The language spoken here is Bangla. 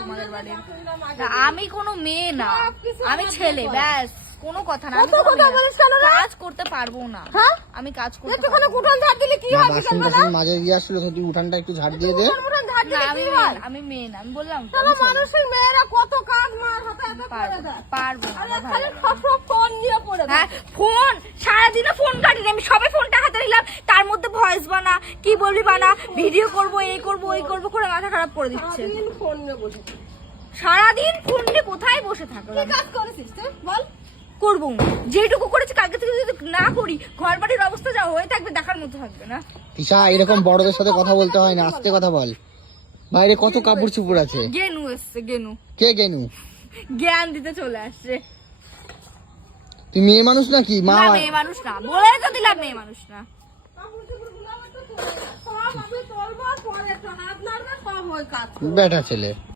তোমাদের বাড়ির। আমি কোনো মেয়ে না, আমি ছেলে, ব্যাস কোনো কথা না। আমি কাজ করতে পারবো না, আমি কাজ করতে পারবো না। বাসন টাসন মাঝে দিয়ে আসলো, তুই উঠানটা একটু ঝাড় দিয়ে দে। আমি মেয়ে না, আমি বললাম মানুষের মেয়েরা কত কাজ মার হাতে হাতে করে দেয়। পারবো না। খালি ফোন নিয়ে পড়ে হ্যাঁ, ফোন সারাদিনে ফোন কাটি আমি, সবে ফোনটা হাতে নিলাম, তার মধ্যে ভয়েস বানা, কি বলবি বানা, ভিডিও করবো, এই করবো ওই করবো করে মাথা খারাপ করে দিচ্ছে। ফোন নিয়ে বসে সারাদিন ফোন নিয়ে কোথায় বসে থাকো? কি কাজ করেছিস তুই বল? করবো যেটুকু করেছি, কালকে থেকে যদি না করি ঘর বাড়ির অবস্থা যা হয়ে থাকবে দেখার মতো থাকবে না। তিশা, এরকম বড়দের সাথে কথা বলতে হয় না, আস্তে কথা বল। বাইরে কত কাপড় চুপড় আছে। গেনু এসছে, গেনু কে গেনু? জ্ঞান দিতে চলে আসছে। তুই মেয়ে মানুষ নাকি? মা না, মেয়ে মানুষ না, বলে তো দিলাম মেয়ে মানুষ না। সব আমি তোলবো, পরে তো হাত নাড়বে, সব ওই কাজ। বেটা ছেলে।